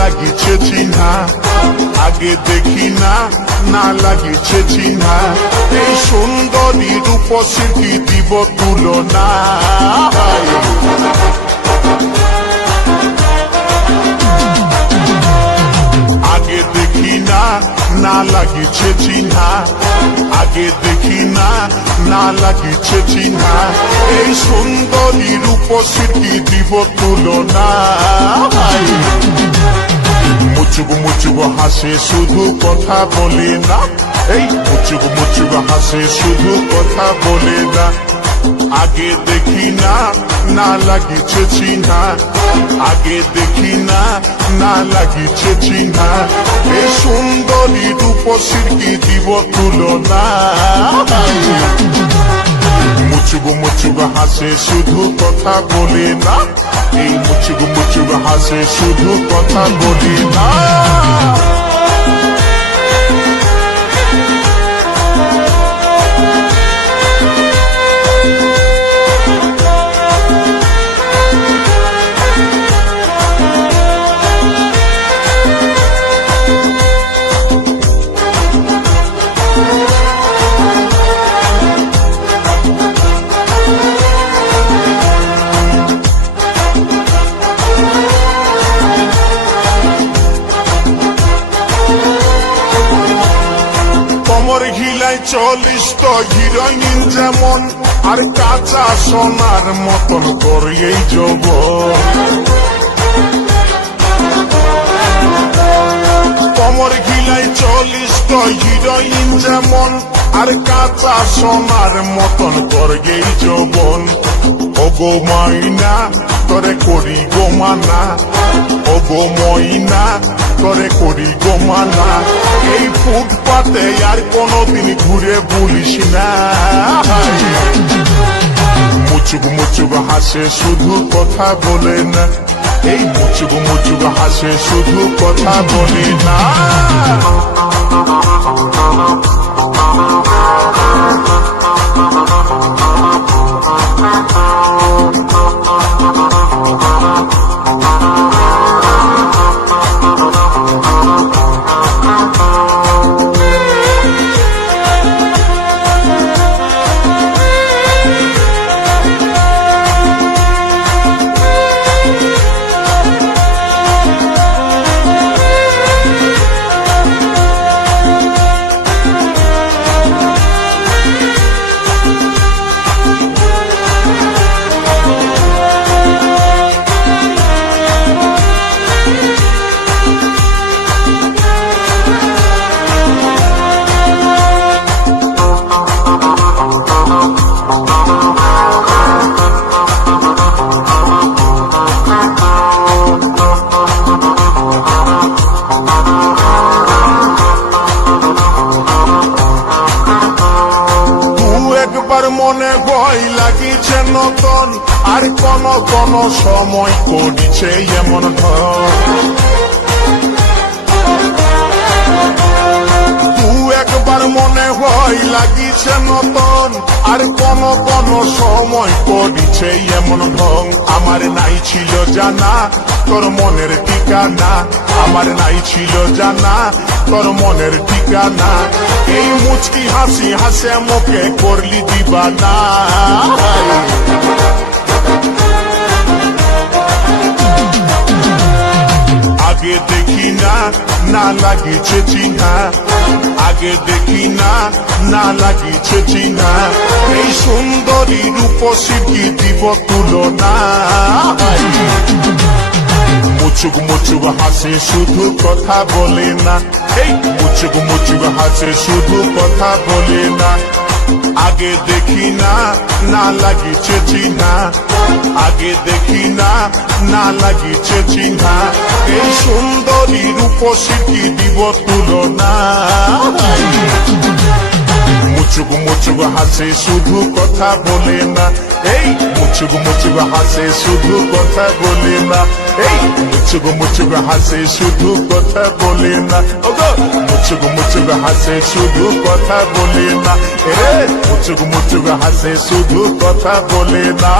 লাগিছে চিহ্না, আগে দেখি না না লাগিছে চিহ্না, এই সুন্দরী রূপসী দিব তুলনা। আগে দেখি না না লাগিছে চিহ্না, আগে দেখি না না লাগিছে চিহ্না, এই সুন্দরী রূপসী দিব তুলনা। মুচুক মুচুক হাসে শুধু কথা বলে না, এই মুচুক মুচুক হাসে শুধু কথা বলে না। আগে দেখি না না লাগিছে চিহ্না, আগে দেখি না না লাগিছে চিহ্না, এই সুন্দরী রূপসীর কি দিব তুলনা। মুচুক মুচুক হাসে শুধু কথা বলে না, এই মুচুক মুচুক হাসে শুধু কথা বলে না। কোমর ঘিলাই 40 তো হিরোইন যেমন, আর কাঁচা সোনার মতন করে এই যৌবন। কোমর ঘিলাই 40 তো হিরোইন যেমন, আর কাঁচা সোনার মতন করে এই যৌবন। ও গো মাইনা তোরে করি গো মানা, ও গো মইনা তোরে করি গো মানা, এই ফুটপাতে আর কোনদিন ঘুরে বলিস না। মুচুক মুচুক হাসে শুধু কথা বলে না, এই মুচুক মুচুক হাসে শুধু কথা বলে না। মনে ভয় লাগিছে নতুন, আর কোন কোন সময় করিছে এমন ধর। দু একবার মনে হয় লাগিছে নতন, আর কোন কোন সময় করিছে এমন ঢং। আমার নাই ছিল জানা তোর মনের ঠিকানা, আমার নাই ছিল জানা তোর মনের ঠিকানা। এই মুচকি হাসি হাসে মুখে করলি দিবানা। আগে দেখি না, না লাগিছে চিহ্না, আগে দেখি না, না লাগিছে চিহ্না। এই সুন্দরী রূপসী কি দিব তুলনা। মুচুক মুচুক হাসে শুধু কথা বলে না, এই মুচুক মুচুক হাসে শুধু কথা বলে না। আগে দেখি না, না লাগিছে চিহ্না, আগে দেখি না, না লাগিছে চিহ্না। এই সুন্দরী রূপসী কি দিব তুলনা। মুচুক মুচুক হাসে শুধু কথা বলে না, এই মুচুক মুচুক হাসে শুধু কথা বলে না, এই মুচুক মুচুক হাসে শুধু কথা বলে না। ওগো মুচুক মুচুক হাসে শুধু কথা বলে না, এ মুচুক মুচুক হাসে শুধু কথা বলে না।